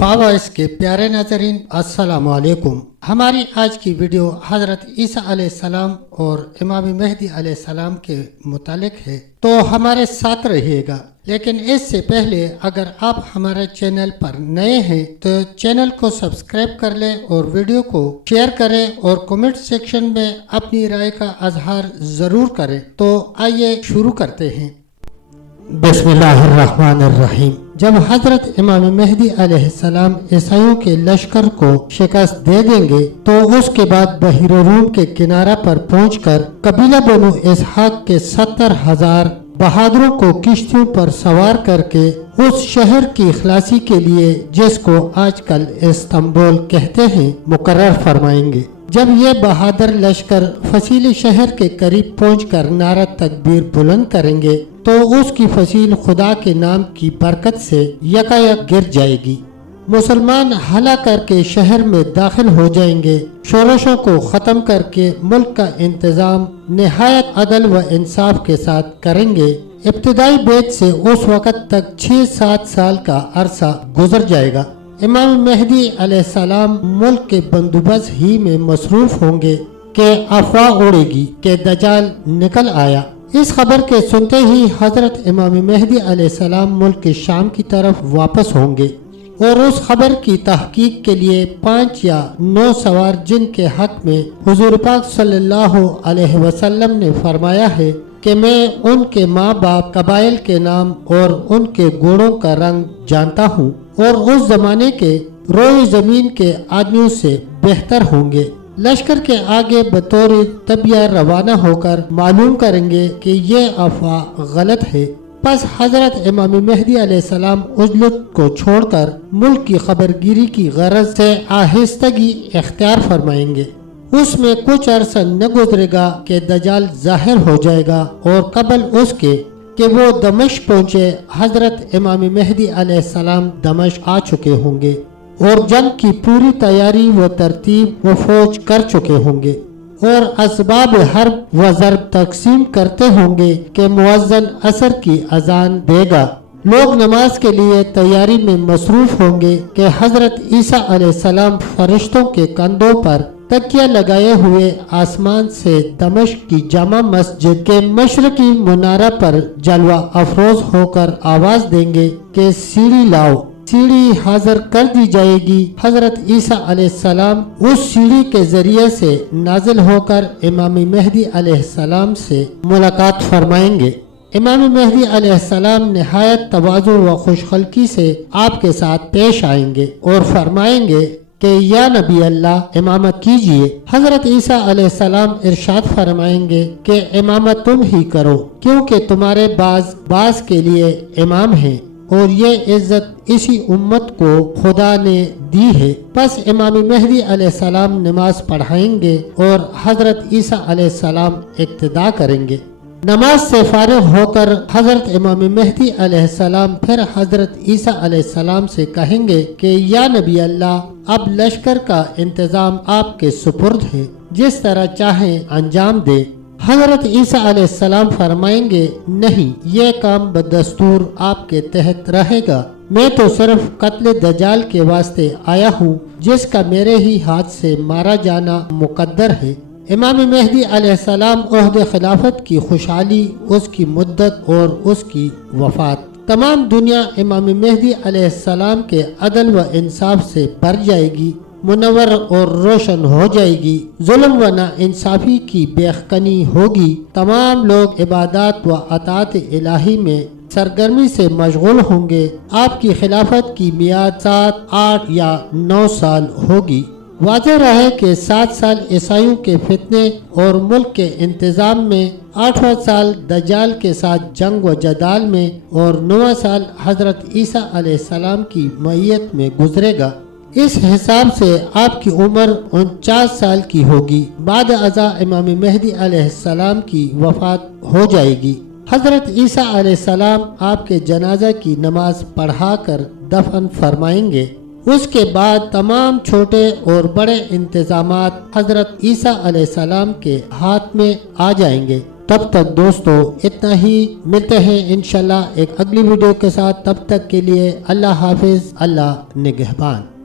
वफा वॉइस के प्यारे नाज़रीन अस्सलाम वालेकुम। हमारी आज की वीडियो हज़रत ईसा अलैहिस्सलाम और इमाम मेहदी अलैहिस्सलाम के मुतालिक है, तो हमारे साथ रहिएगा। लेकिन इससे पहले अगर आप हमारे चैनल पर नए हैं तो चैनल को सब्सक्राइब कर लें और वीडियो को शेयर करें और कमेंट सेक्शन में अपनी राय का इजहार ज़रूर करें। तो आइए शुरू करते हैं। बिस्मिल्लाहिर्रहमानिर्रहीम। जब हजरत इमाम मेहदी अलैहिस्सलाम ईसाइयों के लश्कर को शिकस्त दे देंगे तो उसके बाद बहिर रूम के किनारा पर पहुंचकर कबीला बनु इसहाक के 70,000 बहादुरों को किश्तियों पर सवार करके उस शहर की खलासी के लिए, जिसको आजकल इस्तांबुल कहते हैं, मुकर्रर फरमाएंगे। जब ये बहादुर लश्कर फसील शहर के करीब पहुंचकर नारा तकबीर बुलंद करेंगे तो उसकी फसील खुदा के नाम की बरकत से यकायक गिर जाएगी। मुसलमान हला करके शहर में दाखिल हो जाएंगे। शोरशों को खत्म करके मुल्क का इंतजाम निहायत अदल व इंसाफ के साथ करेंगे। इब्तिदाई बेच से उस वक़्त तक 6-7 साल का अरसा गुजर जाएगा। इमाम मेहदी अलैहिस्सलाम मुल्क के बंदोबस्त ही में मसरूफ होंगे कि अफवाह उड़ेगी कि दज्जाल निकल आया। इस खबर के सुनते ही हजरत इमाम मेहदी अलैहिस्सलाम मुल्क के शाम की तरफ वापस होंगे और उस खबर की तहकीक के लिए 5 या 9 सवार, जिनके हक में हुजूर पाक सल्लल्लाहु अलैहि वसल्लम ने फरमाया है कि मैं उनके माँ बाप, कबाइल के नाम और उनके घोड़ों का रंग जानता हूँ और उस जमाने के रोए जमीन के आदमियों से बेहतर होंगे। लश्कर के आगे बतौर तबिया रवाना होकर मालूम करेंगे कि ये अफवाह गलत है। बस हजरत इमाम मेहदी अलैहिस्सलाम उजलत को छोड़कर मुल्क की खबरगिरी की गरज से आहिस्तगी इख्तियार फरमाएंगे। उसमें कुछ अरसा न गुजरेगा कि दज्जाल जाहिर हो जाएगा और कबल उसके कि वो दमिश्क पहुँचे, हजरत इमाम मेहदी अलैहिस्सलाम दमिश्क आ चुके होंगे और जंग की पूरी तैयारी व तरतीब व फौज कर चुके होंगे और असबाब हर्ब व ज़र्ब तकसीम करते होंगे कि मुअज्जिन असर की अजान देगा। लोग नमाज के लिए तैयारी में मसरूफ होंगे कि हजरत ईसा अलैहिस्सलाम फरिश्तों के कंधों पर तकिया लगाए हुए आसमान से दमिश्क की जामा मस्जिद के मशरकी मुनारा पर जलवा अफरोज होकर आवाज देंगे कि सीढ़ी लाओ। सीढ़ी हाजिर कर दी जाएगी। हजरत ईसा अलैहिस्सलाम उस सीढ़ी के जरिए से नाजिल होकर इमाम मेहदी अलैहिस्सलाम से मुलाकात फरमाएंगे। इमाम मेहदी अलैहिस्सलाम निहायत तवाज़ु व खुशखल्की से आपके साथ पेश आएंगे और फरमाएंगे कि या नबी अल्लाह, इमामत कीजिए। हजरत ईसा अलैहिस्सलाम इरशाद फरमाएंगे कि इमामत तुम ही करो, क्योंकि तुम्हारे बाज के लिए इमाम हैं और ये इज्जत इसी उम्मत को खुदा ने दी है। बस इमाम मेहदी अलैहिस्सलाम नमाज पढ़ाएंगे और हजरत ईसा अलैहिस्सलाम इक्तिदा करेंगे। नमाज से फारिग होकर हजरत इमाम मेहदी अलैहिस्सलाम फिर हजरत ईसा अलैहिस्सलाम से कहेंगे कि या नबी अल्लाह, अब लश्कर का इंतजाम आपके सुपुर्द है, जिस तरह चाहें अंजाम दे। हजरत ईसा अलैहिस्सलाम फरमाएंगे, नहीं, ये काम बदस्तूर आपके तहत रहेगा। मैं तो सिर्फ कत्ल दज्जाल के वास्ते आया हूँ, जिसका मेरे ही हाथ से मारा जाना मुकद्दर है। इमाम मेहदी अलैहिस्सलाम ओहदे खिलाफत की खुशहाली, उसकी मुद्दत और उसकी वफात, तमाम दुनिया इमाम मेहदी अलैहिस्सलाम के अदल व इंसाफ से भर जाएगी, मुनव्वर और रोशन हो जाएगी। जुल्म व नाइंसाफी की बेखनी होगी। तमाम लोग इबादत व अतात इलाही में सरगर्मी से मशगूल होंगे। आपकी खिलाफत की मियाद 7, 8 या 9 साल होगी। वाज़ेह रहे कि 7 साल ईसाइयों के फितने और मुल्क के इंतजाम में, 8वां साल दज्जाल के साथ जंग व जदाल में और 9वां साल हजरत ईसा अलैहिस्सलाम की मय्यत में गुजरेगा। इस हिसाब से आपकी उम्र 49 साल की होगी। बाद अज़ा इमाम मेहदी अलैहिस्सलाम की वफात हो जाएगी। हजरत ईसा अलैहिस्सलाम आपके जनाजा की नमाज पढ़ाकर दफन फरमाएंगे। उसके बाद तमाम छोटे और बड़े इंतजामात हजरत ईसा अलैहिस्सलाम के हाथ में आ जाएंगे। تب تک دوستو اتنا ہی، ملتے ہیں انشاءاللہ ایک اگلی ویڈیو کے ساتھ، تب تک کے لیے اللہ حافظ، اللہ نگہبان۔